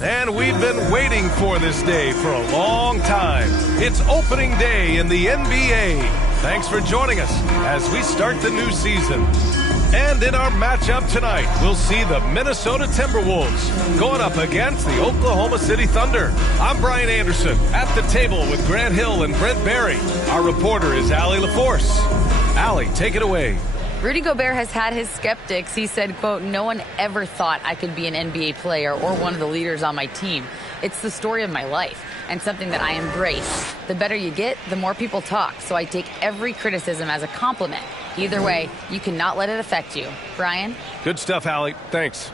And we've been waiting for this day for a long time. It's opening day in the NBA. Thanks for joining us as we start the new season. And in our matchup tonight, we'll see the Minnesota Timberwolves going up against the Oklahoma City Thunder. I'm Brian Anderson at the table with Grant Hill and Brent Barry. Our reporter is Allie LaForce. Allie, take it away. Rudy Gobert has had his skeptics. He said, quote, "No one ever thought I could be an NBA player or one of the leaders on my team. It's the story of my life and something that I embrace. The better you get, the more people talk. So I take every criticism as a compliment. Either way, you cannot let it affect you." Brian? Good stuff, Allie. Thanks.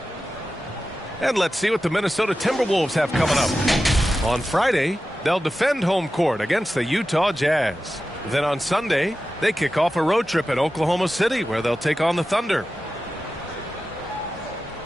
And let's see what the Minnesota Timberwolves have coming up. On Friday, they'll defend home court against the Utah Jazz. Then on Sunday, they kick off a road trip at Oklahoma City where they'll take on the Thunder.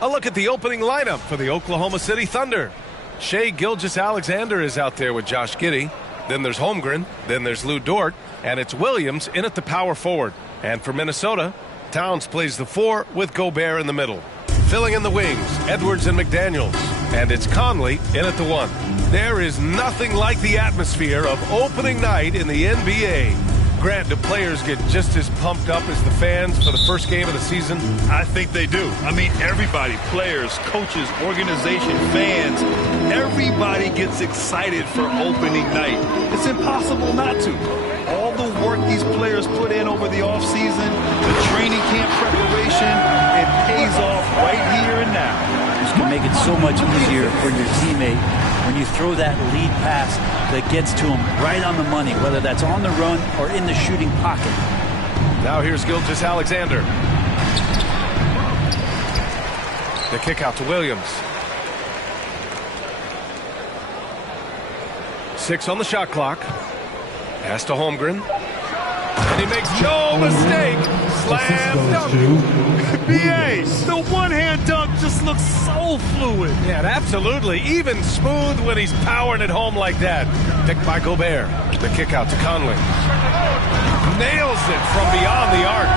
A look at the opening lineup for the Oklahoma City Thunder. Shai Gilgeous-Alexander is out there with Josh Giddey. Then there's Holmgren. Then there's Lou Dort. And it's Williams in at the power forward. And for Minnesota, Towns plays the 4 with Gobert in the middle. Filling in the wings, Edwards and McDaniels. And it's Conley in at the 1. There is nothing like the atmosphere of opening night in the NBA. Grant, do players get just as pumped up as the fans for the first game of the season? I think they do. I mean, everybody, players, coaches, organization, fans, everybody gets excited for opening night. It's impossible not to. All the work these players put in over the offseason, the training camp preparation, it pays off right here and now. This can make it so much easier for your teammate when you throw that lead pass that gets to him right on the money, whether that's on the run or in the shooting pocket. Now here's Gilgeous-Alexander. The kick out to Williams. 6 on the shot clock. Pass to Holmgren. And he makes no mistake. Slam dunk. B.A., the one-hand dunk just looks so fluid. Yeah, absolutely. Even smooth when he's powering it home like that. Picked by Gobert. The kick out to Conley. Nails it from beyond the arc.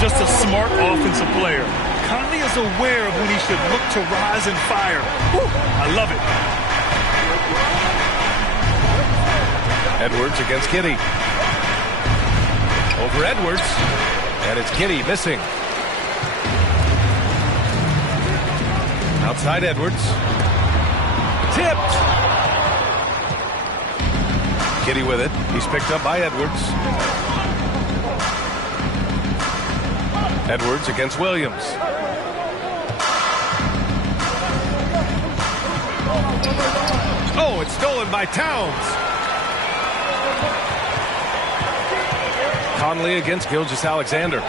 Just a smart offensive player. Conley is aware of when he should look to rise and fire. Whew, I love it. Edwards against Giddey. Over Edwards. And it's Giddey missing. Outside Edwards. Tipped. Giddey with it. He's picked up by Edwards. Edwards against Williams. Oh, it's stolen by Towns. Conley against Gilgeous-Alexander.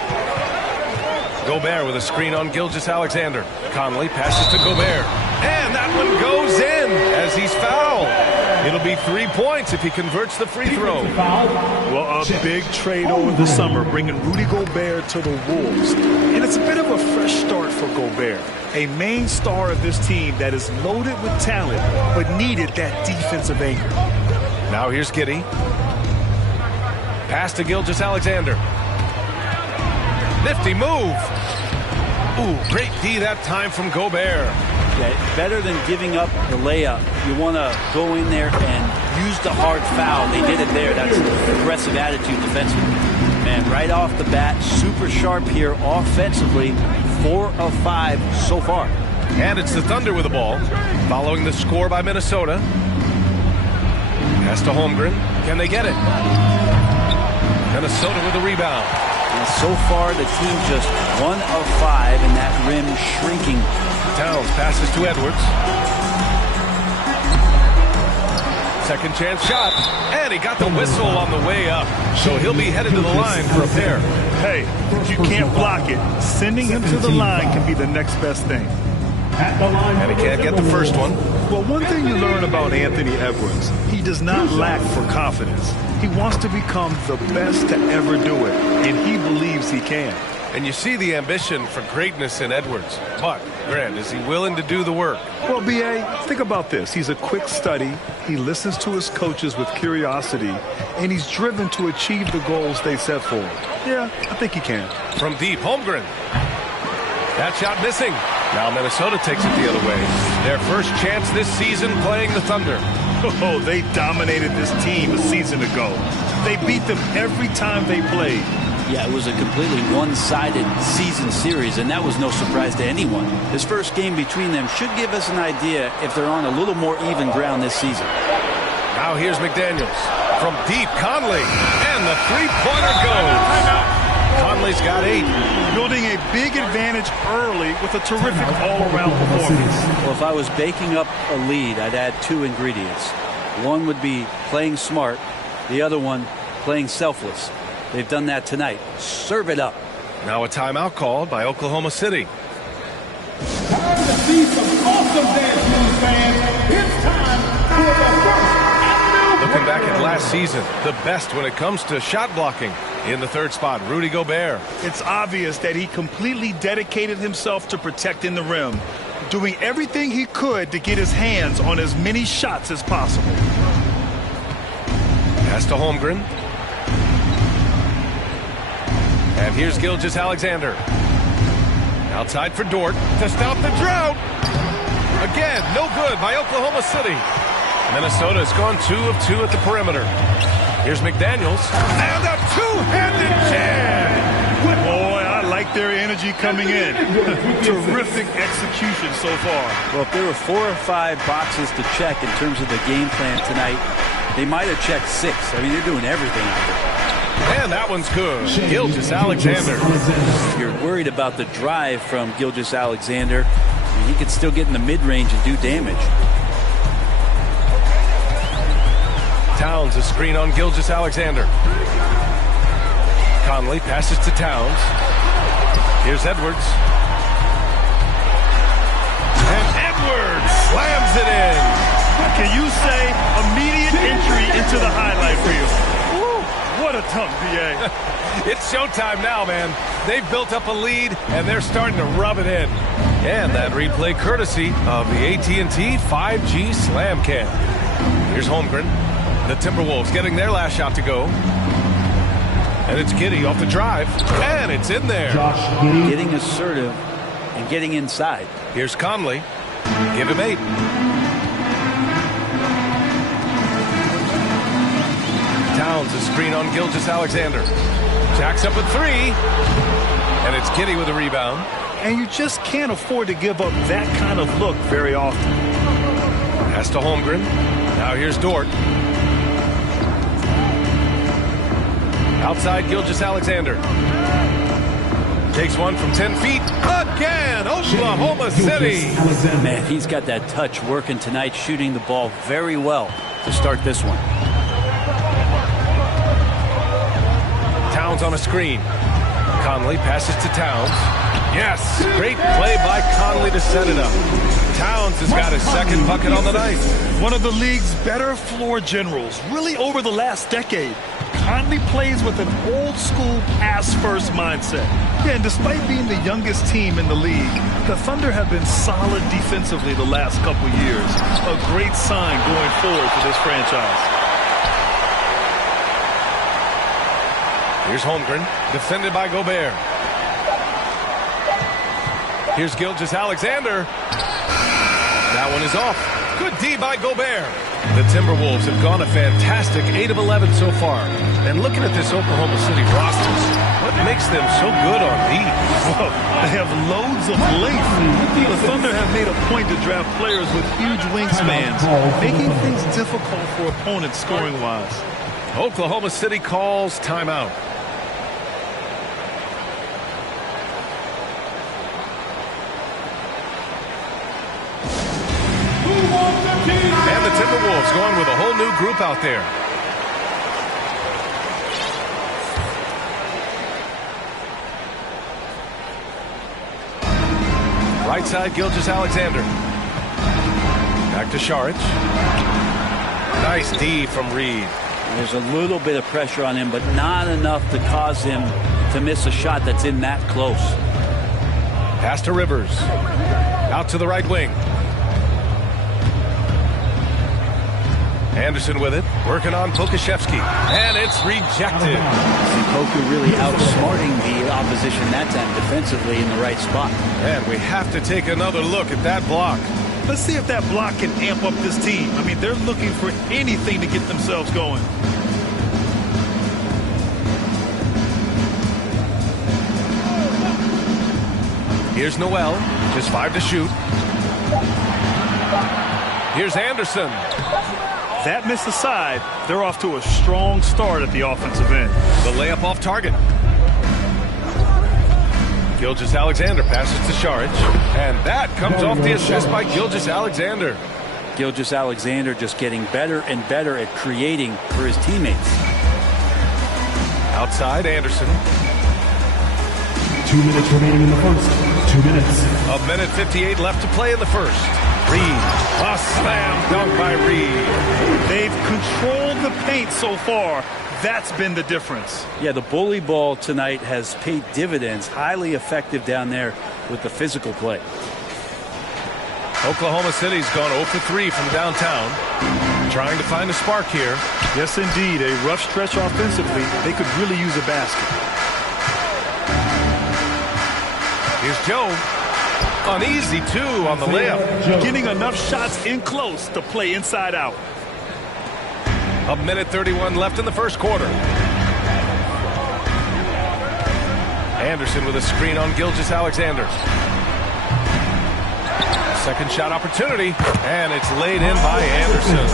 Gobert with a screen on Gilgeous-Alexander. Conley passes to Gobert. And that one goes in as he's fouled. It'll be 3 points if he converts the free throw. Well, a big trade over the summer, bringing Rudy Gobert to the Wolves. And it's a bit of a fresh start for Gobert, a main star of this team that is loaded with talent but needed that defensive anchor. Now here's Giddey. Pass to Gilgeous-Alexander. Nifty move. Ooh, great D that time from Gobert. Yeah, better than giving up the layup. You want to go in there and use the hard foul. They did it there. That's aggressive attitude defensively. Man, right off the bat, super sharp here offensively. 4 of 5 so far. And it's the Thunder with the ball, following the score by Minnesota. Pass to Holmgren. Can they get it? Minnesota with the rebound. And so far, the team just 1 of 5, and that rim shrinking. Towns passes to Edwards. Second chance shot. And he got the whistle on the way up. So he'll be headed to the line for a pair. Hey, if you can't block it, sending him to the line can be the next best thing. And he can't get the first one. Well, one thing you learn about Anthony Edwards, he does not lack for confidence. He wants to become the best to ever do it, and he believes he can. And you see the ambition for greatness in Edwards. But, Grant, is he willing to do the work? Well, B.A., think about this. He's a quick study. He listens to his coaches with curiosity, and he's driven to achieve the goals they set for him. Yeah, I think he can. From deep, Holmgren. That shot missing. Now Minnesota takes it the other way. Their first chance this season playing the Thunder. Oh, they dominated this team a season ago. They beat them every time they played. Yeah, it was a completely one-sided season series, and that was no surprise to anyone. This first game between them should give us an idea if they're on a little more even ground this season. Now here's McDaniels. From deep, Conley. And the three-pointer goes. Conley's got 8. Building a big advantage early with a terrific all-around performance. Well, if I was baking up a lead, I'd add 2 ingredients. One would be playing smart. The other one, playing selfless. They've done that tonight. Serve it up. Now a timeout called by Oklahoma City. Time to see some awesome dance moves, fans. It's time for the first Avenue. Looking back at last season, the best when it comes to shot blocking. In the third spot, Rudy Gobert. It's obvious that he completely dedicated himself to protecting the rim, doing everything he could to get his hands on as many shots as possible. Pass to Holmgren. And here's Gilgeous-Alexander. Outside for Dort to stop the drought. Again, no good by Oklahoma City. Minnesota has gone 2 of 2 at the perimeter. Here's McDaniels. And a two-handed jam. Boy, I like their energy coming in. Terrific execution so far. Well, if there were 4 or 5 boxes to check in terms of the game plan tonight, they might have checked 6. I mean, they're doing everything out there. And that one's good. Gilgeous-Alexander. You're worried about the drive from Gilgeous-Alexander. I mean, he could still get in the mid-range and do damage. Towns a screen on Gilgeous-Alexander. Conley passes to Towns. Here's Edwards. And Edwards slams it in. Can you say immediate entry into the highlight reel? Woo, what a dunk, DA. It's showtime now, man. They've built up a lead, and they're starting to rub it in. And that replay courtesy of the AT&T 5G Slam Cam. Here's Holmgren. The Timberwolves getting their last shot to go. And it's Giddey off the drive. And it's in there. Getting assertive and getting inside. Here's Conley. Give him 8. Towns a screen on Gilgeous-Alexander. Jacks up a 3. And it's Giddey with a rebound. And you just can't afford to give up that kind of look very often. Pass to Holmgren. Now here's Dort. Outside Gilgeous-Alexander. Takes one from 10 feet. Again, Oklahoma City. Man, he's got that touch working tonight, shooting the ball very well to start this one. Towns on a screen. Conley passes to Towns. Yes, great play by Conley to set it up. Towns has got his second bucket on the night. One of the league's better floor generals, really over the last decade. Conley plays with an old-school pass-first mindset. Yeah, and despite being the youngest team in the league, the Thunder have been solid defensively the last couple years. A great sign going forward for this franchise. Here's Holmgren, defended by Gobert. Here's Gilgeous-Alexander. That one is off. Good D by Gobert. The Timberwolves have gone a fantastic 8 of 11 so far. And looking at this Oklahoma City roster, what makes them so good on these? Well, they have loads of length. The Thunder have made a point to draft players with huge wingspans, making things difficult for opponents scoring-wise. Oklahoma City calls timeout. And the Timberwolves going with a whole new group out there. Right side, Gilgeous-Alexander. Back to Šarić. Nice D from Reed. There's a little bit of pressure on him, but not enough to cause him to miss a shot that's in that close. Pass to Rivers. Out to the right wing. Anderson with it, working on Pokashevsky, and it's rejected. Poku really outsmarting the opposition that time defensively in the right spot. And we have to take another look at that block. Let's see if that block can amp up this team. I mean, they're looking for anything to get themselves going. Here's Noel, just 5 to shoot. Here's Anderson. That missed aside. They're off to a strong start at the offensive end. The layup off target. Gilgeous-Alexander passes to Šarić, and that comes off the assist by Gilgeous-Alexander. Gilgeous-Alexander just getting better and better at creating for his teammates. Outside, Anderson. 2 minutes remaining in the first. 2 minutes. A minute 58 left to play in the first. Reed, a slam dunk by Reed. They've controlled the paint so far. That's been the difference. Yeah, the bully ball tonight has paid dividends. Highly effective down there with the physical play. Oklahoma City's gone 0 for 3 from downtown. Trying to find a spark here. Yes, indeed. A rough stretch offensively. They could really use a basket. Here's Joe. An easy 2 on the layup. Getting enough shots in close to play inside out. A minute 31 left in the first quarter. Anderson with a screen on Gilgeous-Alexander. Second shot opportunity, and it's laid in by Anderson.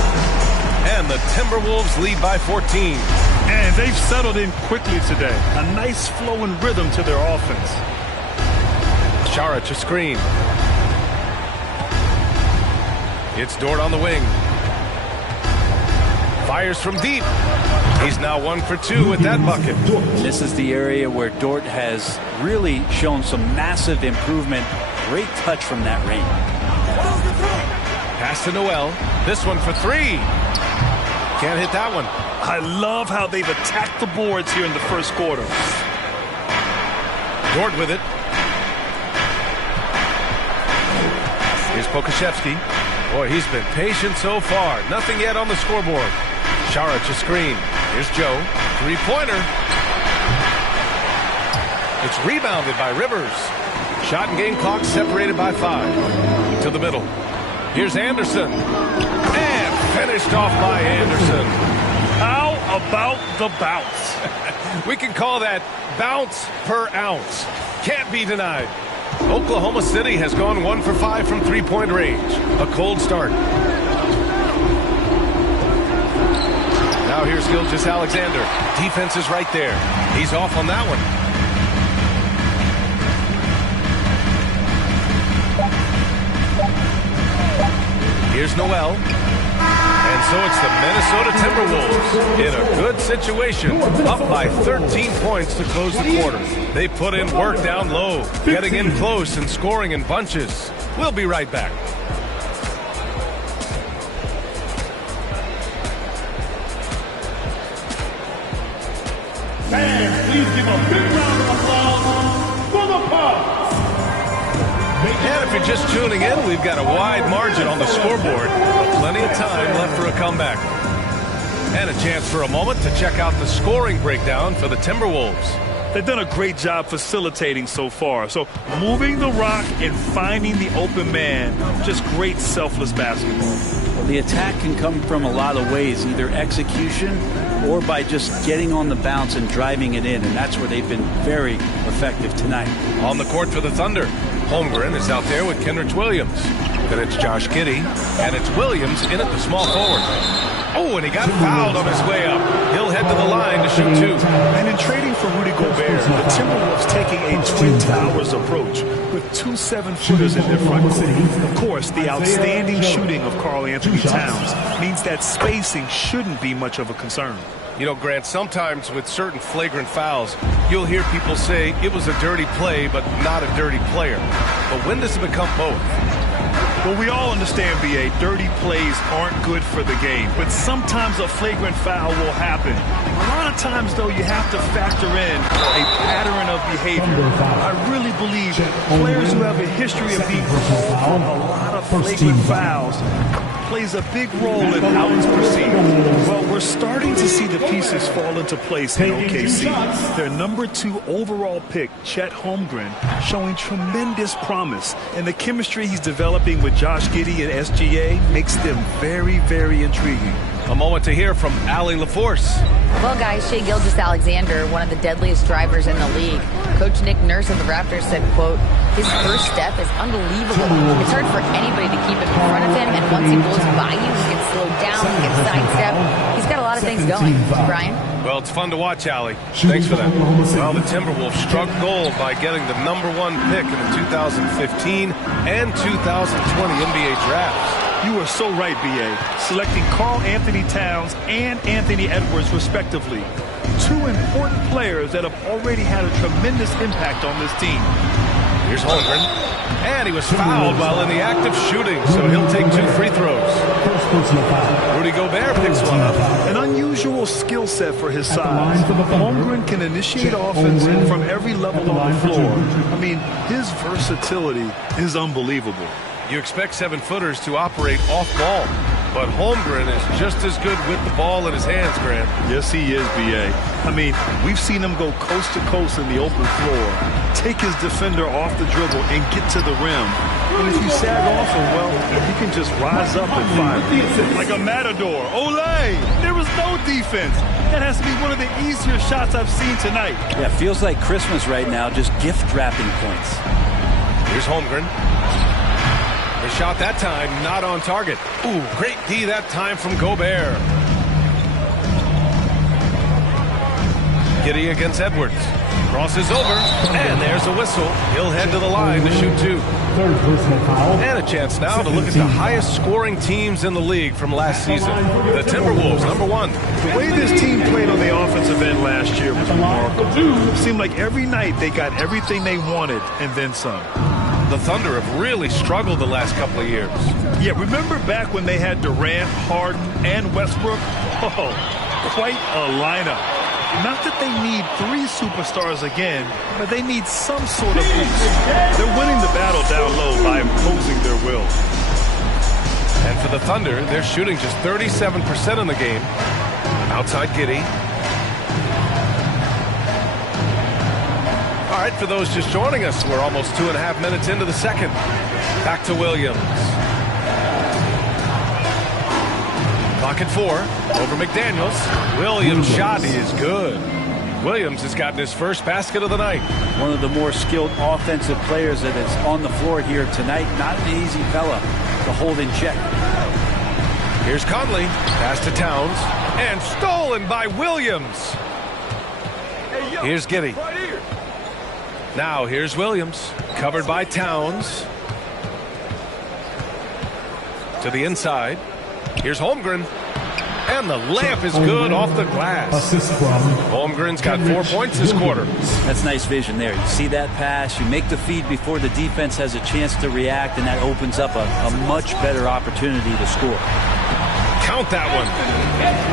And the Timberwolves lead by 14. And they've settled in quickly today. A nice flowing rhythm to their offense. Šarić a screen. It's Dort on the wing. Fires from deep. He's now 1 for 2 with that bucket. This is the area where Dort has really shown some massive improvement. Great touch from that range. Pass to Noel. This one for 3. Can't hit that one. I love how they've attacked the boards here in the first quarter. Dort with it. Here's Pokashevsky. Boy, he's been patient so far. Nothing yet on the scoreboard. Šarić a screen. Here's Joe. 3-pointer. It's rebounded by Rivers. Shot and game clock separated by 5. To the middle. Here's Anderson. And finished off by Anderson. How about the bounce? We can call that bounce per ounce. Can't be denied. Oklahoma City has gone 1 for 5 from 3-point range. A cold start. Now here's Gilgeous-Alexander. Defense is right there. He's off on that one. Here's Noel. And so it's the Minnesota Timberwolves in a good situation, up by 13 points to close the quarter. They put in work down low, getting in close and scoring in bunches. We'll be right back. Fans, please give a big round of applause for the Pubs. And if you're just tuning in, we've got a wide margin on the scoreboard, but plenty of time left for a comeback. And a chance for a moment to check out the scoring breakdown for the Timberwolves. They've done a great job facilitating so far. So moving the rock and finding the open man, just great selfless basketball. Well, the attack can come from a lot of ways, either execution or by just getting on the bounce and driving it in. And that's where they've been very effective tonight. On the court for the Thunder, Holmgren is out there with Kenrich Williams. Then it's Josh Giddey, and it's Williams in at the small forward. Oh, and he got fouled on his way up. He'll head to the line to shoot 2. And in trading for Rudy Gobert, the Timberwolves taking a Twin Towers approach with 2 7-footers in their front court. Of course, the outstanding shooting of Karl Anthony Towns means that spacing shouldn't be much of a concern. You know, Grant, sometimes with certain flagrant fouls, you'll hear people say it was a dirty play, but not a dirty player. But when does it become both? Well, we all understand, B.A., dirty plays aren't good for the game, but sometimes a flagrant foul will happen. A lot of times, though, you have to factor in a pattern of behavior. I really believe players who have a history of being called for a lot of flagrant fouls plays a big role in how it's perceived. Well, we're starting to see the pieces fall into place in OKC. Their #2 overall pick, Chet Holmgren, showing tremendous promise. And the chemistry he's developing with Josh Giddey and SGA makes them very, very intriguing. A moment to hear from Allie LaForce. Well, guys, Shai Gilgeous-Alexander, one of the deadliest drivers in the league. Coach Nick Nurse of the Raptors said, quote, his first step is unbelievable. It's hard for anybody to keep it in front of him, and once he blows by you, he gets slowed down, he gets sidestep. He's got a lot of things going. Brian? Well, it's fun to watch, Allie. Thanks for that. Well, the Timberwolves struck gold by getting the #1 pick in the 2015 and 2020 NBA drafts. You are so right, B.A. Selecting Karl Anthony Towns and Anthony Edwards, respectively. Two important players that have already had a tremendous impact on this team. Here's Holmgren. And he was fouled while in the act of shooting, so he'll take 2 free throws. Rudy Gobert picks one up. An unusual skill set for his size. Holmgren can initiate offense from every level on the floor. I mean, his versatility is unbelievable. You expect 7-footers to operate off-ball, but Holmgren is just as good with the ball in his hands, Grant. Yes, he is, B.A. I mean, we've seen him go coast to coast in the open floor, take his defender off the dribble, and get to the rim. And if you sag off him, well, he can just rise up and fire. Like a matador. Olay! There was no defense. That has to be one of the easier shots I've seen tonight. Yeah, feels like Christmas right now, just gift wrapping points. Here's Holmgren. The shot that time, not on target. Ooh, great D that time from Gobert. Giddey against Edwards. Crosses over, and there's a whistle. He'll head to the line to shoot 2. Third personal foul. And a chance now to look at the highest scoring teams in the league from last season. The Timberwolves, #1. The way this team played on the offensive end last year was remarkable. It seemed like every night they got everything they wanted and then some. The Thunder have really struggled the last couple of years. Yeah, remember back when they had Durant, Harden, and Westbrook? Oh, quite a lineup. Not that they need 3 superstars again, but they need some sort of boost. They're winning the battle down low by imposing their will. And for the Thunder, they're shooting just 37% in the game. Outside Giddey. All right, for those just joining us, we're almost 2.5 minutes into the second. Back to Williams. Clock at 4. Over McDaniels. Williams' shot is good. Williams has gotten his first basket of the night. One of the more skilled offensive players that is on the floor here tonight. Not an easy fella to hold in check. Here's Conley. Pass to Towns. And stolen by Williams. Here's Giddey. Now here's Williams. Covered by Towns. To the inside. Here's Holmgren. And the layup is good off the glass. Assist from Holmgren's got 4 points this quarter. That's nice vision there. You see that pass, you make the feed before the defense has a chance to react, and that opens up a much better opportunity to score. Count that one.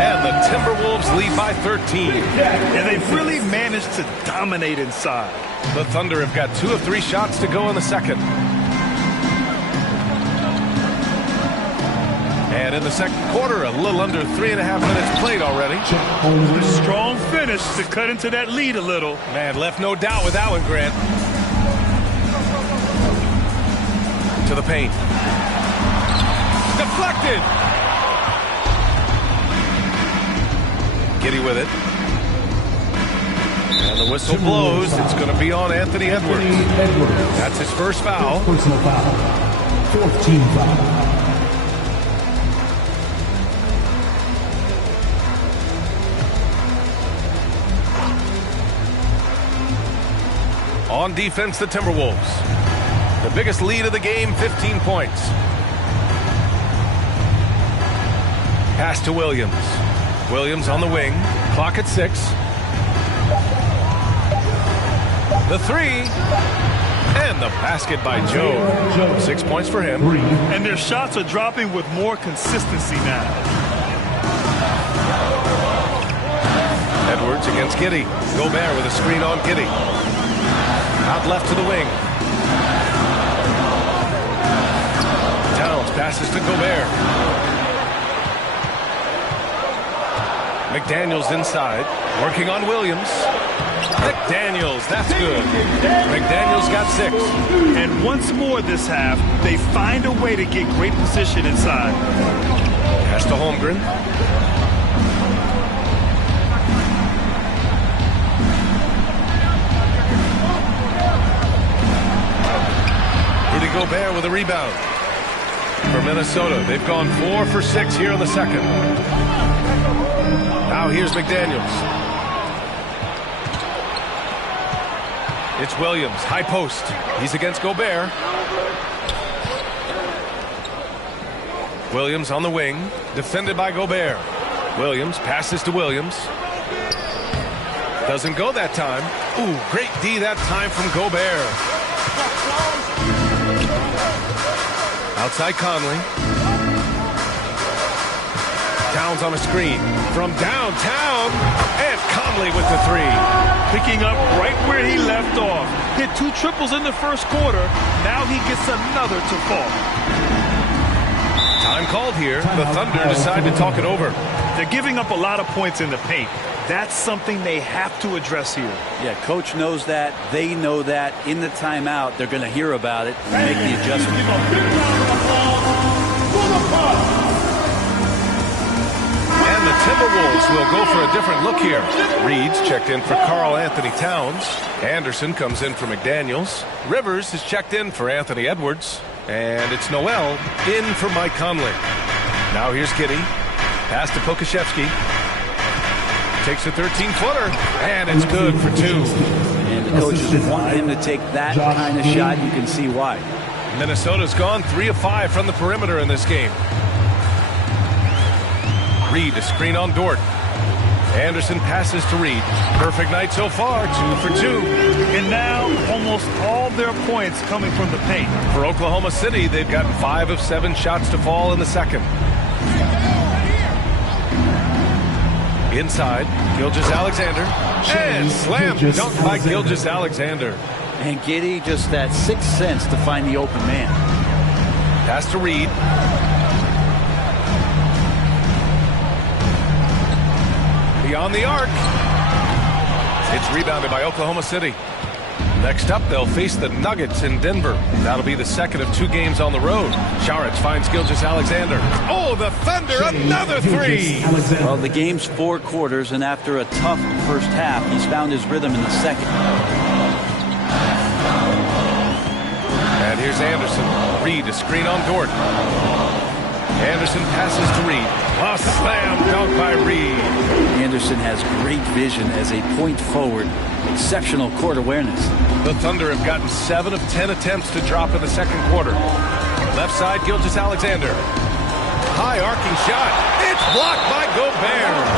And the Timberwolves lead by 13. And they've really managed to dominate inside. The Thunder have got 2 of 3 shots to go in the second. And in the second quarter, a little under 3.5 minutes played already. A strong finish to cut into that lead a little. Man, left no doubt with that one, Grant. To the paint. Deflected. Giddey with it. And the whistle blows. It's going to be on Anthony Edwards. That's his first foul. Personal foul. 4th team foul. On defense, the Timberwolves. The biggest lead of the game, 15 points. Pass to Williams. Williams on the wing. Clock at 6. The 3. And the basket by Joe. 6 points for him. And their shots are dropping with more consistency now. Edwards against Giddey. Gobert with a screen on Giddey. Out left to the wing. Towns passes to Gobert. McDaniels inside, working on Williams. McDaniels, that's good. McDaniels got 6. And once more this half, they find a way to get great position inside. Pass to Holmgren. Rudy Gobert with a rebound. For Minnesota, they've gone 4 for 6 here in the second. Now here's McDaniels. It's Williams, high post. He's against Gobert. Williams on the wing, defended by Gobert. Williams passes to Williams. Doesn't go that time. Ooh, great D that time from Gobert. Outside Conley. Towns on a screen from downtown, and Conley with the 3. Picking up right where he left off. Hit 2 triples in the first quarter. Now he gets another to fall. Time called here. The Thunder decide to talk it over. They're giving up a lot of points in the paint. That's something they have to address here. Yeah, coach knows that. They know that. In the timeout, they're going to hear about it and make the adjustment. And the Timberwolves will go for a different look here. Reed's checked in for Karl Anthony Towns. Anderson comes in for McDaniels. Rivers is checked in for Anthony Edwards. And it's Noel in for Mike Conley. Now here's Giddey. Pass to Pokashevsky. Takes a 13-footer, and it's good for 2. And the coaches want him to take that kind of shot. You can see why. Minnesota's gone 3 of 5 from the perimeter in this game. Reed, a screen on Dort. Anderson passes to Reed. Perfect night so far, 2 for 2. And now almost all their points coming from the paint. For Oklahoma City, they've gotten 5 of 7 shots to fall in the second. Inside, Gilgeous-Alexander. And slam dunk by Gilgeous-Alexander. And Giddey just that 6th sense to find the open man. Pass to Reed. Beyond the arc. It's rebounded by Oklahoma City. Next up, they'll face the Nuggets in Denver. That'll be the second of 2 games on the road. Saric finds Gilgeous-Alexander. Oh, the Thunder, another 3! Well, the game's 4 quarters, and after a tough first half, he's found his rhythm in the second. And here's Anderson. Reed, a screen on Dort. Anderson passes to Reed. A slam dunk by Reed. Anderson has great vision as a point forward. Exceptional court awareness. The Thunder have gotten 7 of 10 attempts to drop in the second quarter. Left side, Gilgeous-Alexander. High arcing shot. It's blocked by Gobert.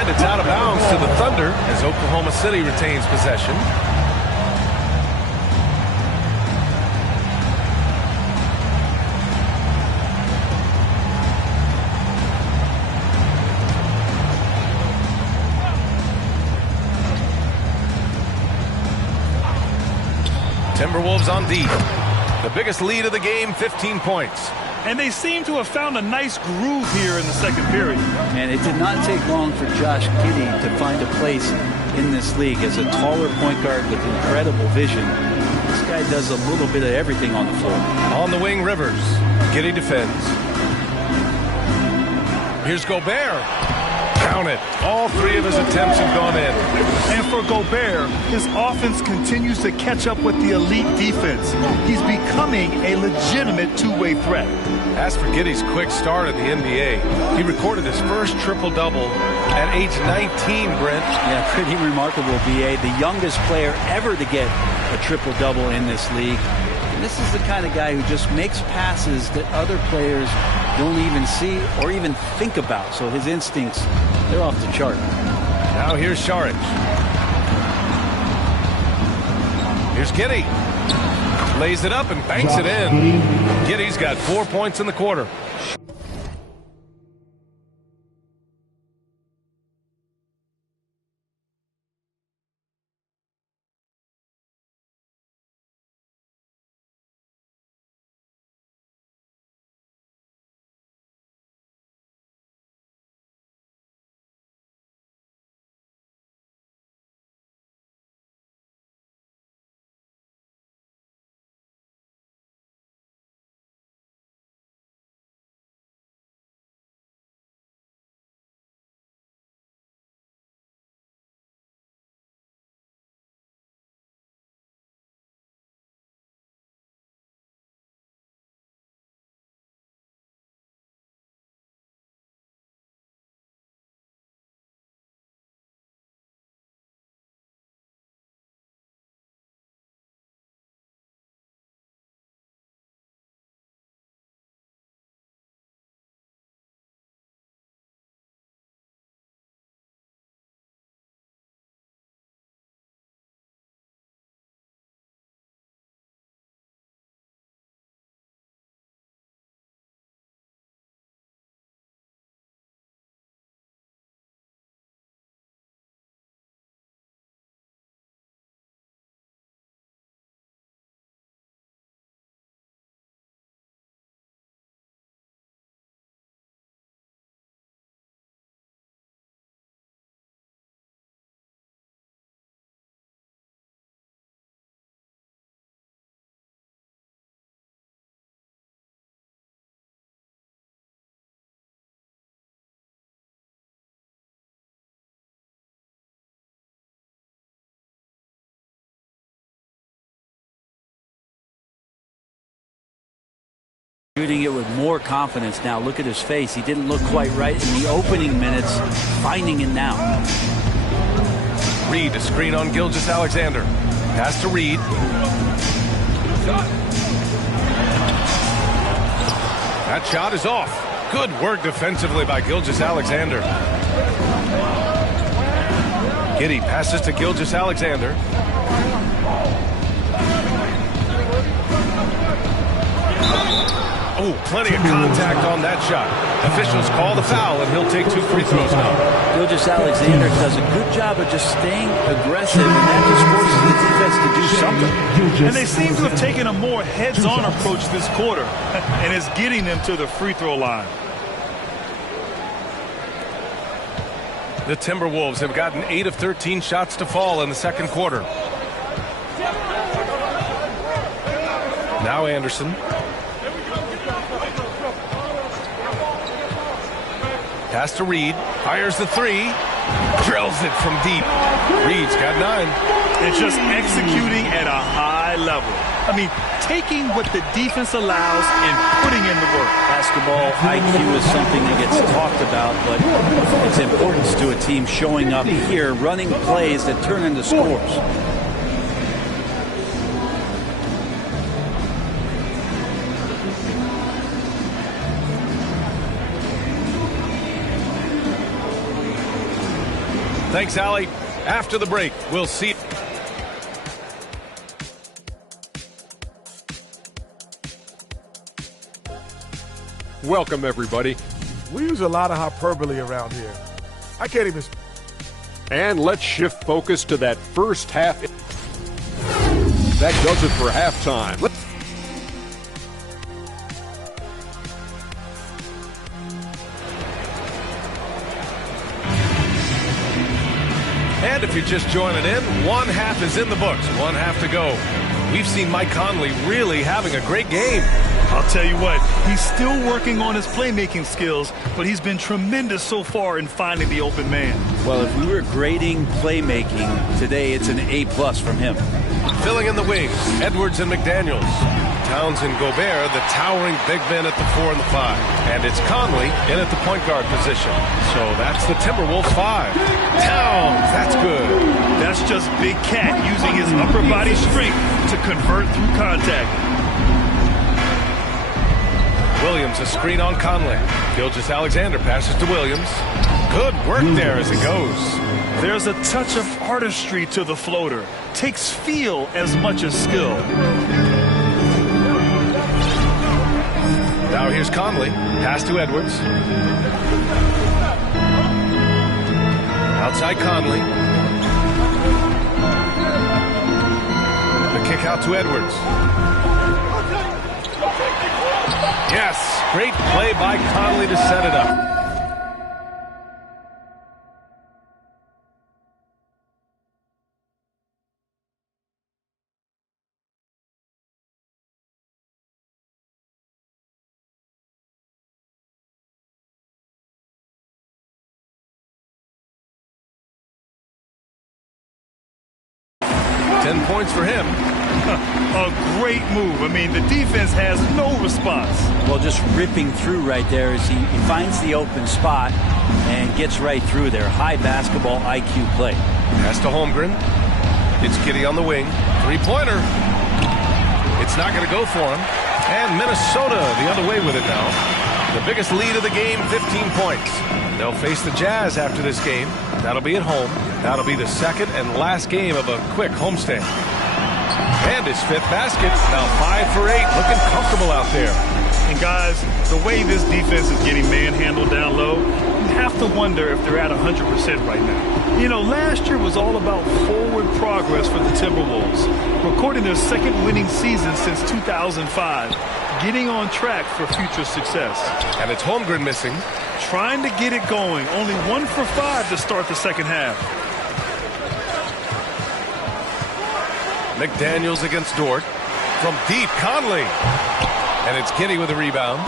And it's out of bounds to the Thunder as Oklahoma City retains possession. Timberwolves on D. The biggest lead of the game, 15 points. And they seem to have found a nice groove here in the second period. And it did not take long for Josh Giddey to find a place in this league as a taller point guard with incredible vision. This guy does a little bit of everything on the floor. On the wing, Rivers. Giddey defends. Here's Gobert. Count it. All 3 of his attempts have gone in. And for Gobert, his offense continues to catch up with the elite defense. He's becoming a legitimate two-way threat. As for Giddey's quick start at the NBA, he recorded his first triple-double at age 19, Brent. Yeah, pretty remarkable, B.A. The youngest player ever to get a triple-double in this league. And this is the kind of guy who just makes passes that other players don't even see or even think about. So his instincts, they're off the chart. Now here's Saric. Here's Giddey. Lays it up and banks it in. Giddey's got 4 points in the quarter. Shooting it with more confidence now. Look at his face. He didn't look quite right in the opening minutes. Finding it now. Reed, a screen on Gilgeous-Alexander. Pass to Reed. That shot is off. Good work defensively by Gilgeous-Alexander. Giddey passes to Gilgeous-Alexander. Oh, plenty of contact on that shot. Officials call the foul, and he'll take 2 free throws now. Gilgeous-Alexander does a good job of just staying aggressive, and that just forces the defense to do something. And they seem to have taken a more heads-on approach this quarter, and it's getting them to the free throw line. The Timberwolves have gotten 8 of 13 shots to fall in the second quarter. Now Anderson. Pass to Reed. Fires the 3. Drills it from deep. Reed's got 9. It's just executing at a high level. I mean, taking what the defense allows and putting in the work. Basketball IQ is something that gets talked about, but its importance to a team showing up here, running plays that turn into scores. Thanks, Allie. After the break, we'll see. Welcome, everybody. We use a lot of hyperbole around here. I can't even. And let's shift focus to that first half. That does it for halftime. And if you're just joining in, one half is in the books, one half to go. We've seen Mike Conley really having a great game. I'll tell you what, he's still working on his playmaking skills, but he's been tremendous so far in finding the open man. Well, if we were grading playmaking today, it's an A+ from him. Filling in the wings, Edwards and McDaniels. Towns and Gobert, the towering big men at the 4 and the 5. And it's Conley in at the point guard position. So that's the Timberwolves 5. Towns, that's good. That's just Big Cat using his upper body strength to convert through contact. Williams, a screen on Conley. Gilgeous-Alexander passes to Williams. Good work there as it goes. There's a touch of artistry to the floater. Takes feel as much as skill. Now here's Conley. Pass to Edwards. Outside Conley. The kick out to Edwards. Yes, great play by Conley to set it up. Points for him. A great move. I mean, the defense has no response. Well, just ripping through right there as he finds the open spot and gets right through there. High basketball IQ play. Pass to Holmgren. It's Giddey on the wing. 3-pointer. It's not going to go for him. And Minnesota the other way with it now. The biggest lead of the game, 15 points. They'll face the Jazz after this game. That'll be at home. That'll be the second and last game of a quick homestand. And his 5th basket. Now 5 for 8. Looking comfortable out there. And guys, the way this defense is getting manhandled down low, you have to wonder if they're at 100% right now. You know, last year was all about forward progress for the Timberwolves. Recording their 2nd winning season since 2005. Getting on track for future success. And it's Holmgren missing. Trying to get it going. Only 1 for 5 to start the second half. McDaniels against Dort. From deep, Conley. And it's Giddey with a rebound.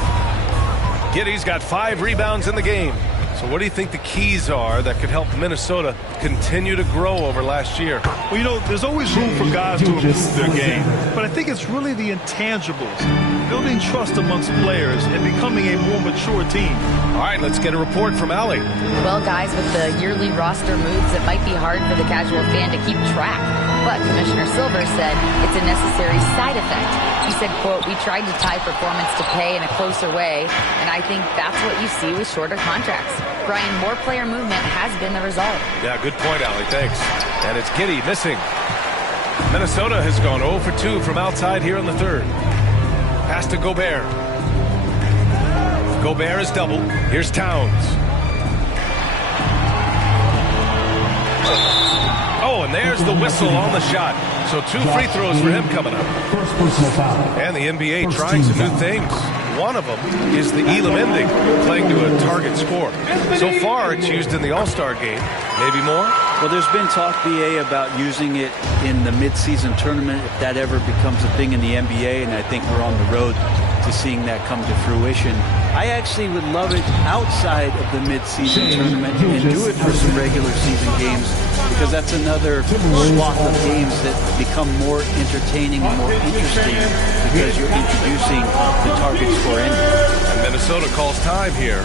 Giddey's got 5 rebounds in the game. So what do you think the keys are that could help Minnesota continue to grow over last year? Well, you know, there's always room for guys to improve their game, but I think it's really the intangibles, building trust amongst players and becoming a more mature team. All right, let's get a report from Allie. Well, guys, with the yearly roster moves, it might be hard for the casual fan to keep track. But Commissioner Silver said it's a necessary side effect. He said, quote, "We tried to tie performance to pay in a closer way, and I think that's what you see with shorter contracts." Brian, more player movement has been the result. Yeah, good point, Allie. Thanks. And it's Giddey missing. Minnesota has gone 0 for 2 from outside here in the third. Pass to Gobert. Gobert is doubled. Here's Towns. Oh, and there's the whistle on the shot. So 2 free throws for him coming up. And the NBA trying some new things. One of them is the Elam ending, playing to a target score. So far, it's used in the All-Star game. Maybe more? Well, there's been talk, BA, about using it in the midseason tournament if that ever becomes a thing in the NBA, and I think we're on the road to seeing that come to fruition. I actually would love it outside of the midseason tournament and do it for some regular season games, because that's another swath of games that become more entertaining and more interesting because you're introducing the target score ending. And Minnesota calls time here.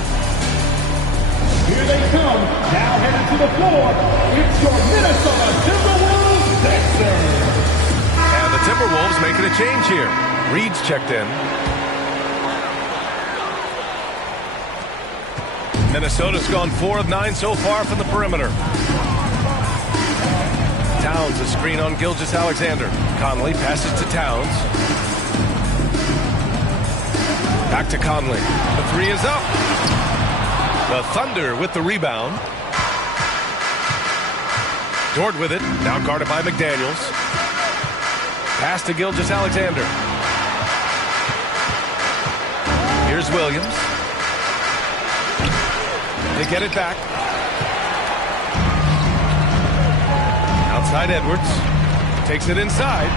Here they come. Now headed to the floor. It's your Minnesota Timberwolves. And the Timberwolves making a change here. Reed's checked in. Minnesota's gone 4 of 9 so far from the perimeter. Towns, a screen on Gilgeous-Alexander. Conley passes to Towns. Back to Conley. The 3 is up. The Thunder with the rebound. Dort with it. Now guarded by McDaniels. Pass to Gilgeous-Alexander. Here's Williams. They get it back. Outside Edwards. Takes it inside.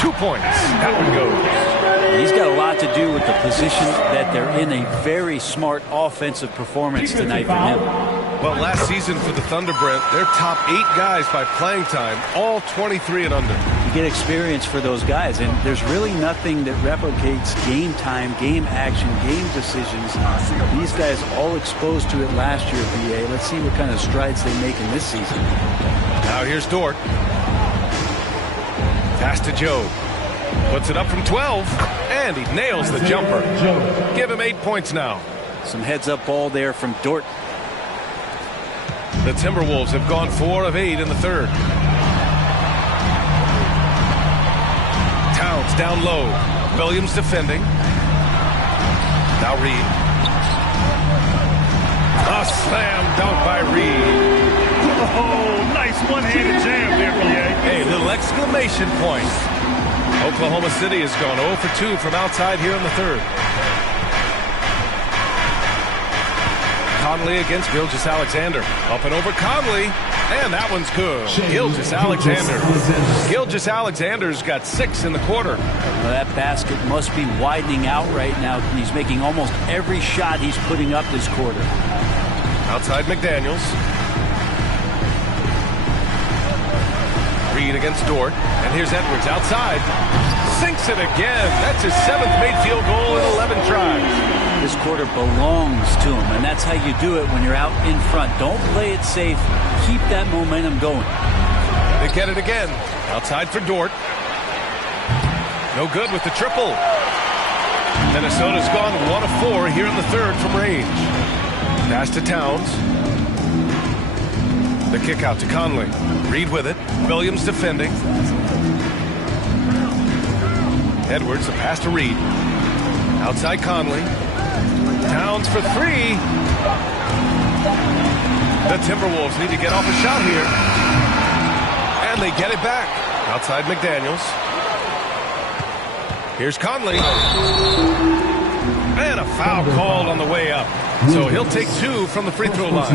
2 points. That one goes. He's got a lot to do with the position that they're in. A very smart offensive performance tonight for him. Well, last season for the Thunder, Brent, their top 8 guys by playing time, all 23 and under. You get experience for those guys, and there's really nothing that replicates game time, game action, game decisions. These guys all exposed to it last year, BA. Let's see what kind of strides they make in this season. Now here's Dort. Pass to Joe. Puts it up from 12, and he nails the jumper. Give him 8 points now. Some heads-up ball there from Dort. The Timberwolves have gone 4 of 8 in the third. Towns down low. Williams defending. Now Reed. A slam dunk by Reed. Oh, nice one-handed jam there, BA. Hey, little exclamation point. Oklahoma City has gone 0 for 2 from outside here in the third. Conley against Gilgeous-Alexander. Up and over Conley. And that one's good. Gilgeous-Alexander. Gilgeous-Alexander's got 6 in the quarter. Well, that basket must be widening out right now. He's making almost every shot he's putting up this quarter. Outside McDaniels. Reed against Dort. And here's Edwards outside. Sinks it again. That's his 7th made field goal in 11 tries. This quarter belongs to him, and that's how you do it when you're out in front. Don't play it safe. Keep that momentum going. They get it again. Outside for Dort. No good with the triple. Minnesota's gone 1 of 4 here in the third from range. Pass to Towns. The kick out to Conley. Reed with it. Williams defending. Edwards, a pass to Reed. Outside Conley. Towns for 3. The Timberwolves need to get off a shot here. And they get it back. Outside McDaniels. Here's Conley. And a foul called on the way up. So he'll take 2 from the free throw line.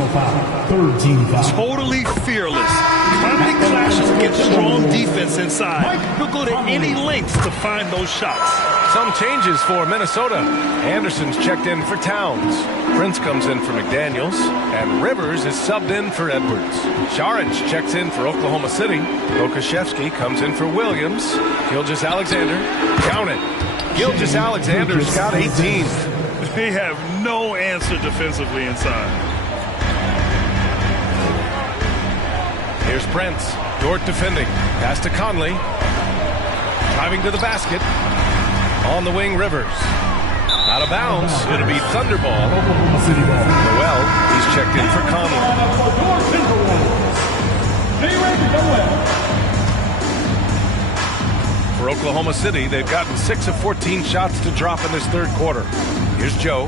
Third team foul. Totally fearless. Constantly clashes against strong defense inside. He'll go to any lengths to find those shots. Some changes for Minnesota. Anderson's checked in for Towns. Prince comes in for McDaniels. And Rivers is subbed in for Edwards. Šarić checks in for Oklahoma City. Pokashevsky comes in for Williams. Gilgeous-Alexander. Count it. Gilgeous-Alexander's got 18. They have no answer defensively inside. Here's Prince. Dort defending. Pass to Conley. Driving to the basket. On the wing, Rivers. Out of bounds. It'll be Thunderball. Noel, he's checked in for Conley. For Oklahoma City, they've gotten 6 of 14 shots to drop in this third quarter. Here's Joe.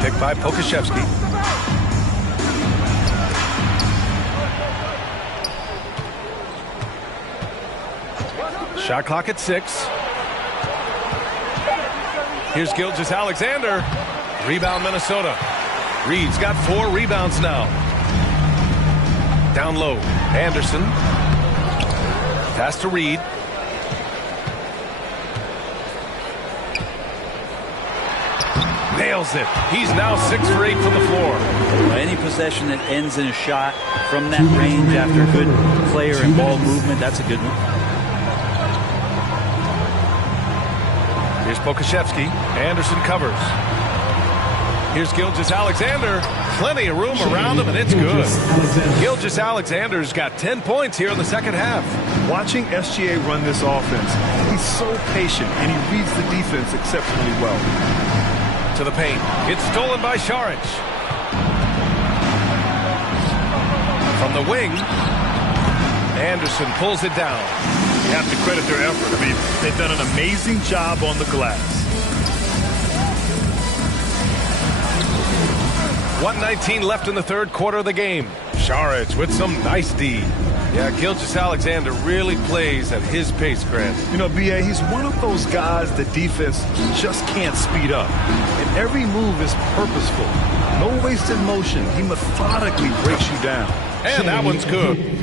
Picked by Pokashevsky. Shot clock at 6. Here's Gilgeous-Alexander. Rebound Minnesota. Reed's got 4 rebounds now. Down low. Anderson. Pass to Reed. Nails it. He's now 6 for 8 from the floor. Any possession that ends in a shot from that range after good player and ball movement, that's a good one. Here's Pokashevsky. Anderson covers. Here's Gilgeous-Alexander. Plenty of room around him, and it's good. Gilgeous-Alexander's got 10 points here in the second half. Watching SGA run this offense, he's so patient, and he reads the defense exceptionally well. To the paint. It's stolen by Šarić. From the wing, Anderson pulls it down. You have to credit their effort. I mean, they've done an amazing job on the glass. 1:19 left in the third quarter of the game. Šarić with some nice D. Yeah, Gilgeous-Alexander really plays at his pace, Grant. You know, B.A., he's one of those guys the defense just can't speed up. And every move is purposeful. No wasted motion. He methodically breaks you down. And that one's good.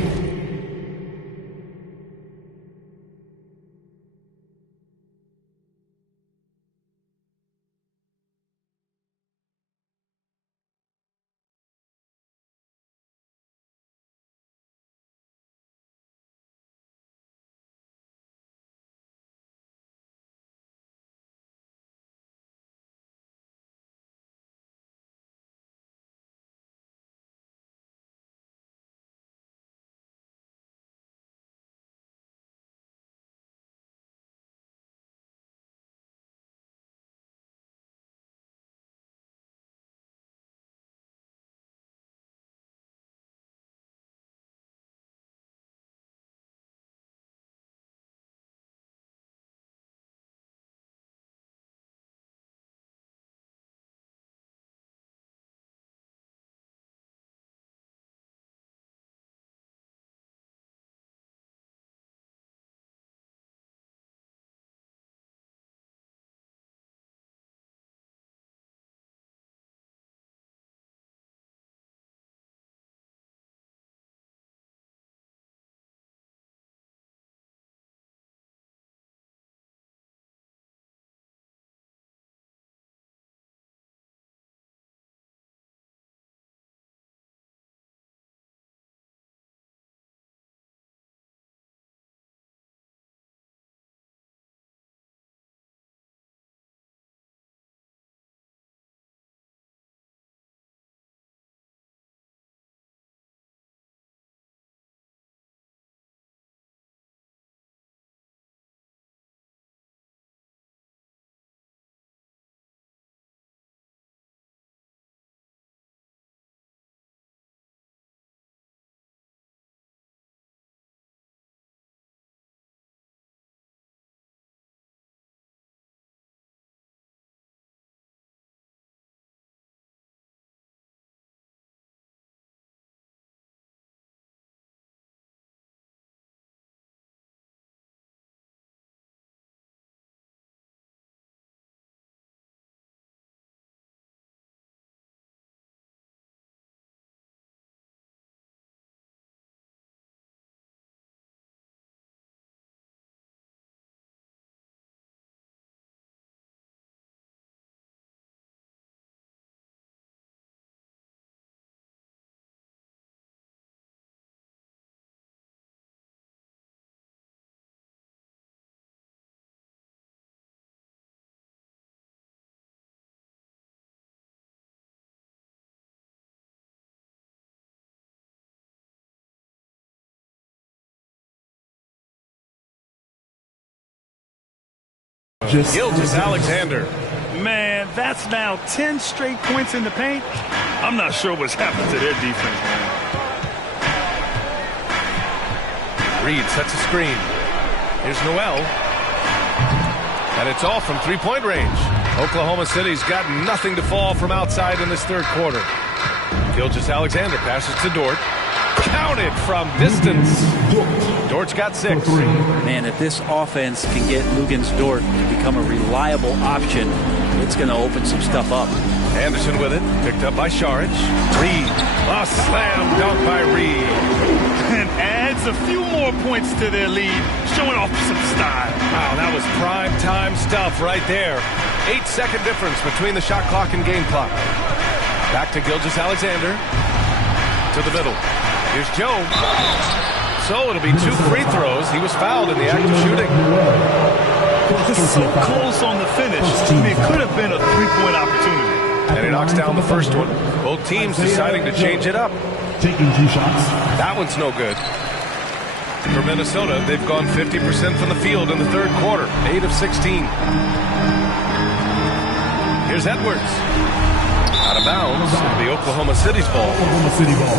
Gilgeous Alexander. Man, that's now 10 straight points in the paint. I'm not sure what's happened to their defense, man. Reed sets a screen. Here's Noel. And it's all from three-point range. Oklahoma City's got nothing to fall from outside in this third quarter. Gilgeous Alexander passes to Dort. Counted from distance. Dort's got 6. Man, if this offense can get Luguentz Dort to become a reliable option, it's going to open some stuff up. Anderson with it. Picked up by Saric. Reed. A slam dunk by Reed. And adds a few more points to their lead, showing off some style. Wow, that was prime time stuff right there. 8-second difference between the shot clock and game clock. Back to Gilgeous Alexander. To the middle. Here's Joe. So it'll be 2 free throws. He was fouled in the act of shooting. So close on the finish. I mean, it could have been a three-point opportunity. And he knocks down the first one. Both teams deciding to change it up. Taking 2 shots. That one's no good. For Minnesota, they've gone 50% from the field in the third quarter. 8 of 16. Here's Edwards. Out of bounds. The Oklahoma City's ball. Oklahoma City ball.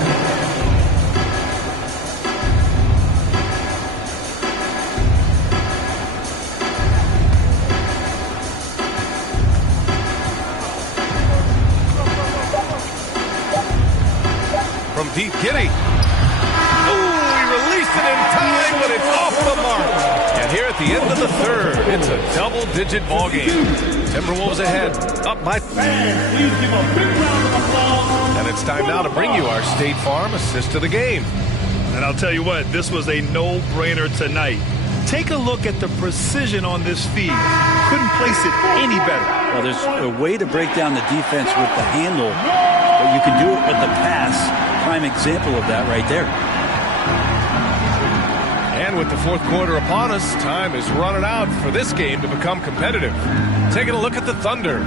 From deep, Giddey. Ooh, he released it in time, but it's off the mark. And here at the end of the third, it's a double-digit ball game. Timberwolves ahead, up by. Fans, please give a big round of applause. And it's time now to bring you our State Farm assist of the game. And I'll tell you what, this was a no-brainer tonight. Take a look at the precision on this feed. Couldn't place it any better. Well, there's a way to break down the defense with the handle, but you can do it with the pass. Prime example of that right there. And with the fourth quarter upon us, time is running out for this game to become competitive. Taking a look at the Thunder.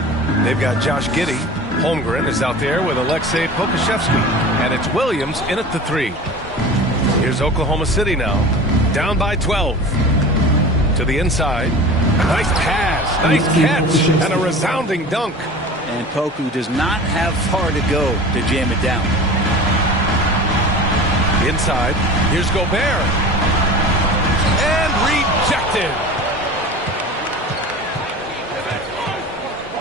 They've got Josh Giddey. Holmgren is out there with Alexei Pokusevski. And it's Williams in at the 3. Here's Oklahoma City now. Down by 12. To the inside. Nice pass. Nice catch. And a resounding dunk. And Poku does not have far to go to jam it down. Inside. Here's Gobert. And rejected.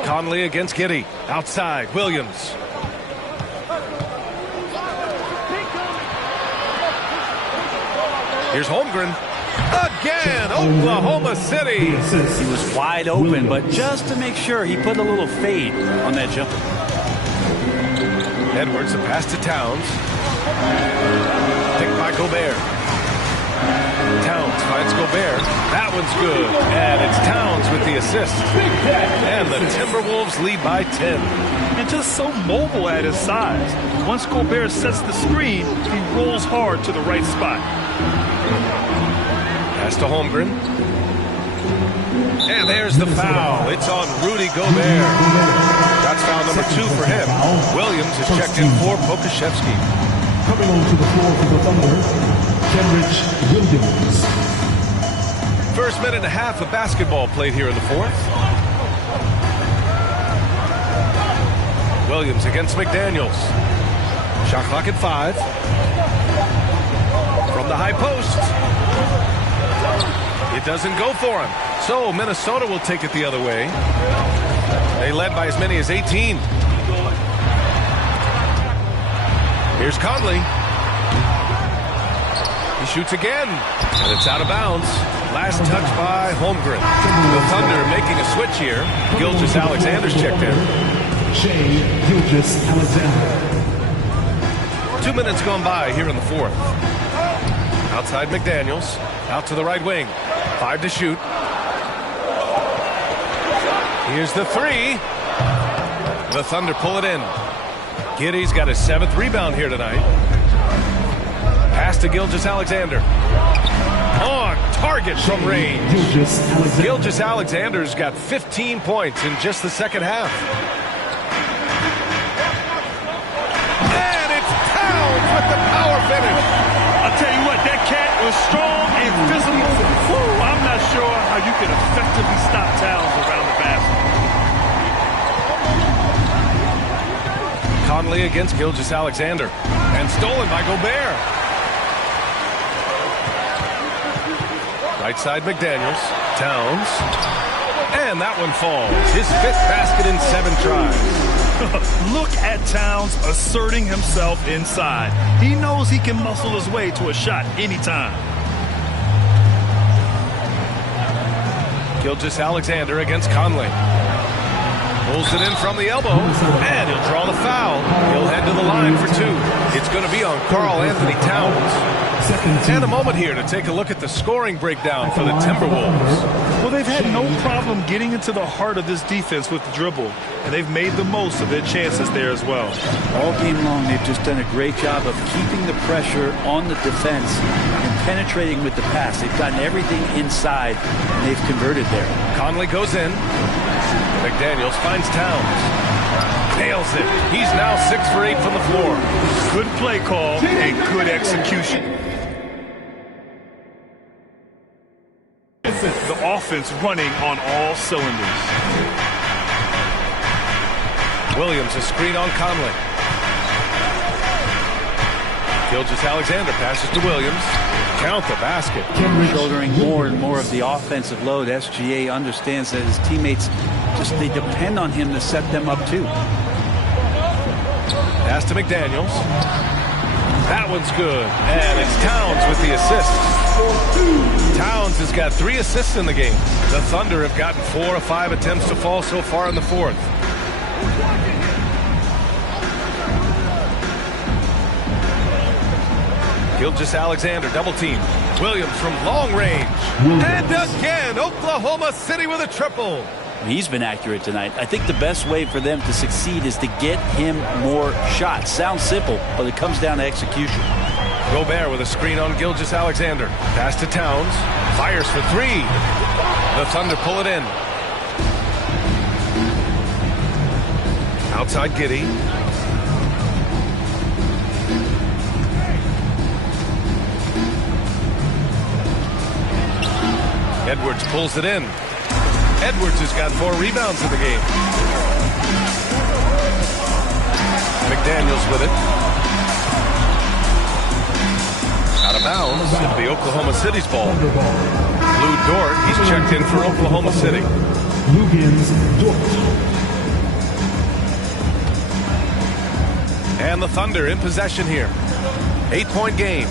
Conley against Giddey. Outside. Williams. Here's Holmgren. Again, Oklahoma City. He was wide open, but just to make sure, he put a little fade on that jumper. Edwards, a pass to Towns. Picked by Gobert. Towns finds Gobert. That one's good. And it's Towns with the assist. And the Timberwolves lead by 10. And just so mobile at his size. Once Gobert sets the screen, he rolls hard to the right spot. Pass to Holmgren. And there's the foul. It's on Rudy Gobert. That's foul number 2 for him. Williams is checked in for Pokusevski. Coming onto the floor for the Thunder, Kenrich Williams. First minute and a half of basketball played here in the fourth. Williams against McDaniels. Shot clock at 5. From the high post. It doesn't go for him. So Minnesota will take it the other way. They led by as many as 18. Here's Conley. He shoots again. And it's out of bounds. Last touch by Holmgren. The Thunder making a switch here. Gilgeous Alexander's checked in. Gilgeous Alexander. 2 minutes gone by here in the fourth. Outside McDaniels. Out to the right wing. 5 to shoot. Here's the 3. The Thunder pull it in. Giddey's got his 7th rebound here tonight. Pass to Gilgeous Alexander. On target from range. Gilgeous Alexander's got 15 points in just the second half. And it's Towns with the power finish. I'll tell you what, that cat was strong and physical. Woo, I'm not sure how you can effectively stop Towns around the basket. Conley against Gilgeous-Alexander. And stolen by Gobert. Right side McDaniels. Towns. And that one falls. His 5th basket in 7 tries. Look at Towns asserting himself inside. He knows he can muscle his way to a shot anytime. Gilgeous-Alexander against Conley. Pulls it in from the elbow, and he'll draw the foul. He'll head to the line for 2. It's going to be on Karl-Anthony Towns. And a moment here to take a look at the scoring breakdown for the Timberwolves. Well, they've had no problem getting into the heart of this defense with the dribble, and they've made the most of their chances there as well. All game long, they've just done a great job of keeping the pressure on the defense and penetrating with the pass. They've gotten everything inside, and they've converted there. Conley goes in. McDaniels finds Towns. Nails it. He's now 6 for 8 from the floor. Good play call and good execution. The offense running on all cylinders. Williams, a screen on Conley. Gilgeous-Alexander passes to Williams. Count the basket. Shouldering more and more of the offensive load. SGA understands that his teammates they depend on him to set them up too. Pass to McDaniels. That one's good. And it's Towns with the assist. Towns has got 3 assists in the game. The Thunder have gotten 4 of 5 attempts to fall so far in the 4th. Gilgeous-Alexander double team. Williams from long range. And again, Oklahoma City with a triple. He's been accurate tonight. I think the best way for them to succeed is to get him more shots. Sounds simple, but it comes down to execution. Gobert with a screen on Gilgeous-Alexander. Pass to Towns. Fires for 3. The Thunder pull it in. Outside Giddey. Edwards pulls it in. Edwards has got 4 rebounds in the game. McDaniels with it. Out of bounds. It'll be Oklahoma City's ball. Lou Dort, he's checked in for Oklahoma City. And the Thunder in possession here. 8-point game.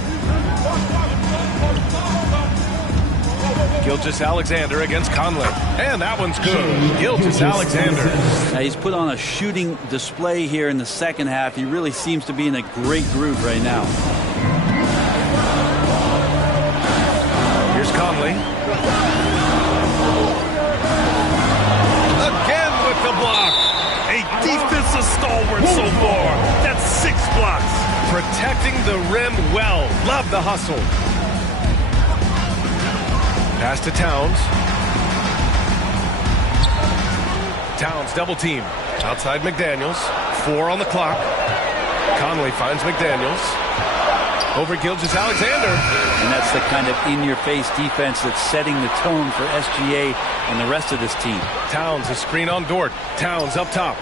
Gilgeous-Alexander against Conley. And that one's good. Gilgeous-Alexander. Now he's put on a shooting display here in the second half. He really seems to be in a great groove right now. Here's Conley. Again with the block. A defensive stalwart so far. That's 6 blocks. Protecting the rim well. Love the hustle. Pass to Towns. Towns double team. Outside McDaniels. 4 on the clock. Conley finds McDaniels. Over Gilgeous-Alexander. And that's the kind of in-your-face defense that's setting the tone for SGA and the rest of this team. Towns, a screen on Dort. Towns up top.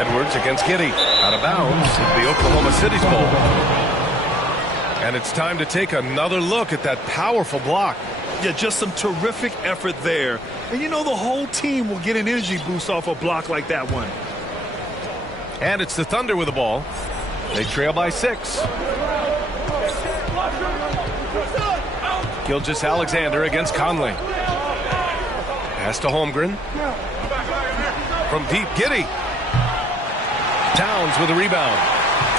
Edwards against Giddey. Out of bounds. It'll be Oklahoma City's ball. And it's time to take another look at that powerful block. Yeah, just some terrific effort there. And you know the whole team will get an energy boost off a block like that one. And it's the Thunder with the ball. They trail by 6. Gilgeous-Alexander against Conley. Pass to Holmgren. From deep, Giddey. Towns with a rebound.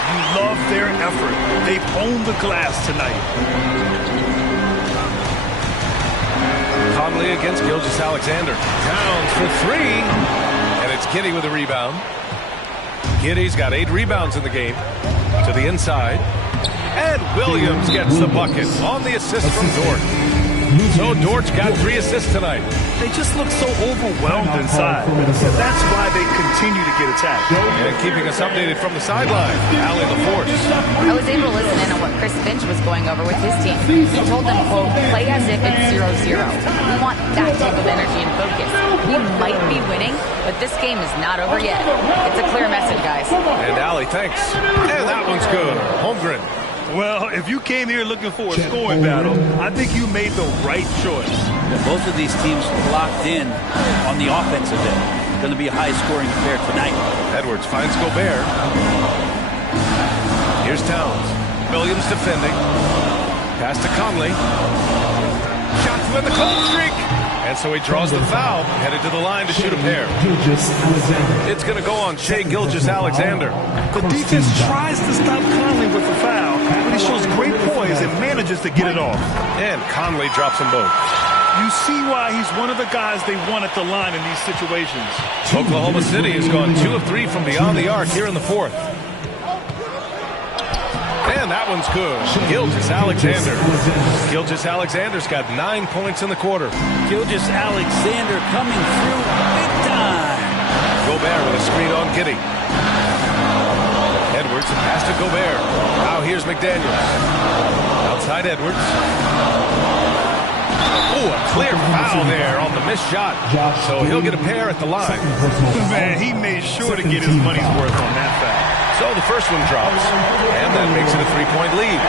You love their effort. They've owned the glass tonight. Conley against Gilgeous-Alexander. Towns for 3. And it's Giddey with a rebound. Giddey's got 8 rebounds in the game. To the inside. And Williams gets the bucket on the assist from Dort. So Dort's got 3 assists tonight. They just look so overwhelmed inside. That's why they continue to get attacked. And keeping us updated from the sideline, Allie LaForce. I was able to listen in on what Chris Finch was going over with his team. He told them, quote, play as if it's 0-0. We want that type of energy and focus. We might be winning, but this game is not over yet. It's a clear message, guys. And Allie, thanks. And that one's good. Holmgren. Well, if you came here looking for a scoring battle, I think you made the right choice. Yeah, both of these teams locked in on the offensive end. Going to be a high-scoring affair tonight. Edwards finds Gobert. Here's Towns. Williams defending. Pass to Conley. Shot to end the cold streak. And so he draws the foul, headed to the line to shoot a pair. It's going to go on Shai Gilgeous-Alexander. The defense tries to stop Conley with the foul, but he shows great poise and manages to get it off. And Conley drops them both. You see why he's one of the guys they want at the line in these situations. Oklahoma City has gone 2 of 3 from beyond the arc here in the 4th. And that one's good. Gilgeous-Alexander. Gilgeous-Alexander's got 9 points in the quarter. Gilgeous-Alexander coming through big time. Gobert with a screen on Giddey. Edwards, a pass to Gobert. Now here's McDaniels. Outside Edwards. Oh, a clear foul there on the missed shot. So he'll get a pair at the line. Man, he made sure to get his money's worth on that foul. So the first one drops, and that makes it a 3-point lead.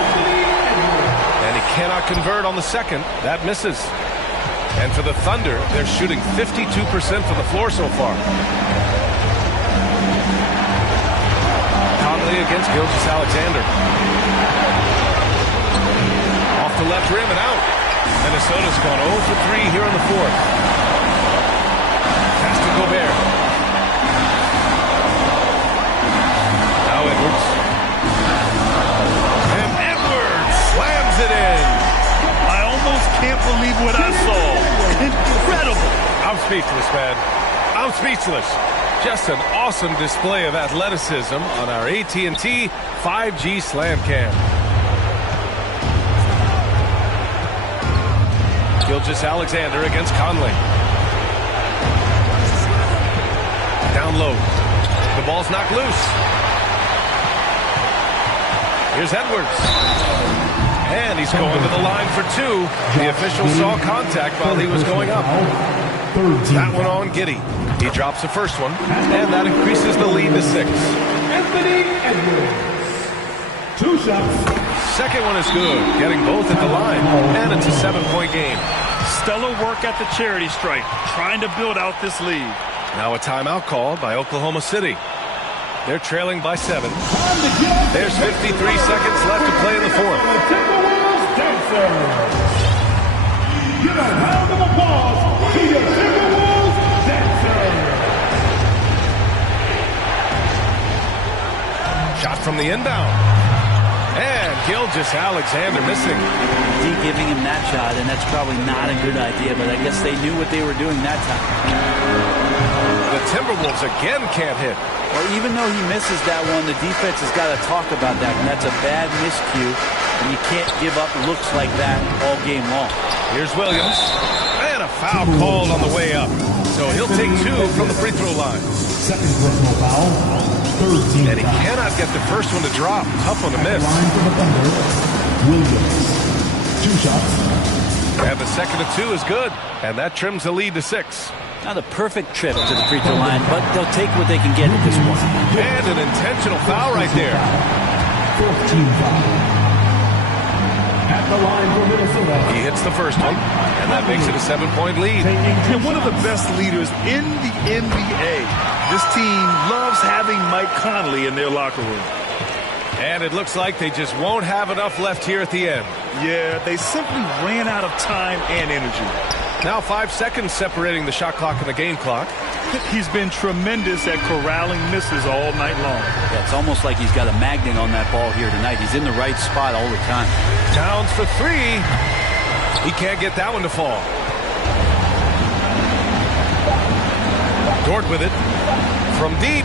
And he cannot convert on the second. That misses. And for the Thunder, they're shooting 52% from the floor so far. Conley against Gilgeous-Alexander. Off the left rim and out. Minnesota's gone 0 for 3 here in the 4th. Pass to Gobert. Edwards. And Edwards slams it in. I almost can't believe what I saw. Incredible. I'm speechless, man. I'm speechless. Just an awesome display of athleticism on our AT&T 5G Slam Cam. Gilgeous-Alexander against Conley. Down low. The ball's knocked loose. Here's Edwards. And he's going to the line for 2. The official saw contact while he was going up. That one on Giddey. He drops the first one, and that increases the lead to 6. Anthony Edwards. 2 shots. Second one is good, getting both at the line, and it's a 7-point game. Stellar work at the charity stripe, trying to build out this lead. Now a timeout called by Oklahoma City. They're trailing by 7. There's 53 seconds left to play in the 4th. Timberwolves dancers. Give a round of applause to your Timberwolves dancers. Shot from the inbound. And Gilgeous-Alexander missing. D giving him that shot, and that's probably not a good idea, but I guess they knew what they were doing that time. The Timberwolves again can't hit. Well, even though he misses that one, the defense has got to talk about that, and that's a bad miscue, and you can't give up looks like that all game long. Here's Williams, and a foul called on the way up. So he'll take 2 from the free throw line. Second personal foul. Third team. And he cannot get the first one to drop. Tough one to miss. Line for the Thunder. Williams. 2 shots. And the second of 2 is good, and that trims the lead to 6. Not a perfect trip to the free throw line, but they'll take what they can get at this point. And an intentional foul right there. 14 foul. At the line for Minnesota. He hits the first one, and that makes it a 7-point lead. And one of the best leaders in the NBA. This team loves having Mike Conley in their locker room. And it looks like they just won't have enough left here at the end. Yeah, they simply ran out of time and energy. Now 5 seconds separating the shot clock and the game clock. He's been tremendous at corralling misses all night long. Yeah, it's almost like he's got a magnet on that ball here tonight. He's in the right spot all the time. Towns for 3. He can't get that one to fall. Dort with it. From deep.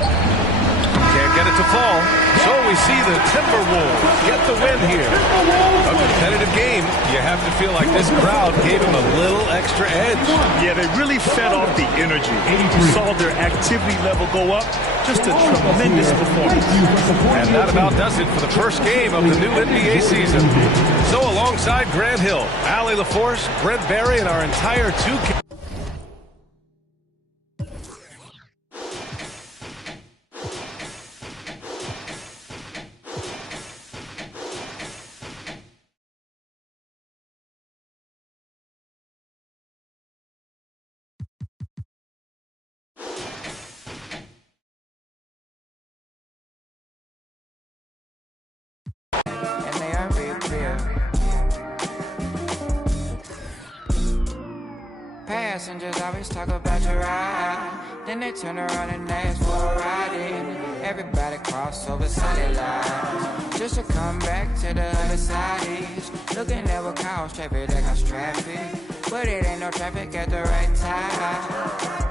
Can't get it to fall. So we see the Timberwolves get the win here. A competitive game. You have to feel like this crowd gave them a little extra edge. Yeah, they really fed off the energy. You saw their activity level go up. Just a tremendous performance. And that about does it for the first game of the new NBA season. So alongside Grant Hill, Allie LaForce, Brent Barry, and our entire 2K. Passengers always talk about your ride, then they turn around and ask for a ride in. Everybody cross over solid lines just to come back to the other side. Looking at what cause traffic that cause traffic, but it ain't no traffic at the right time.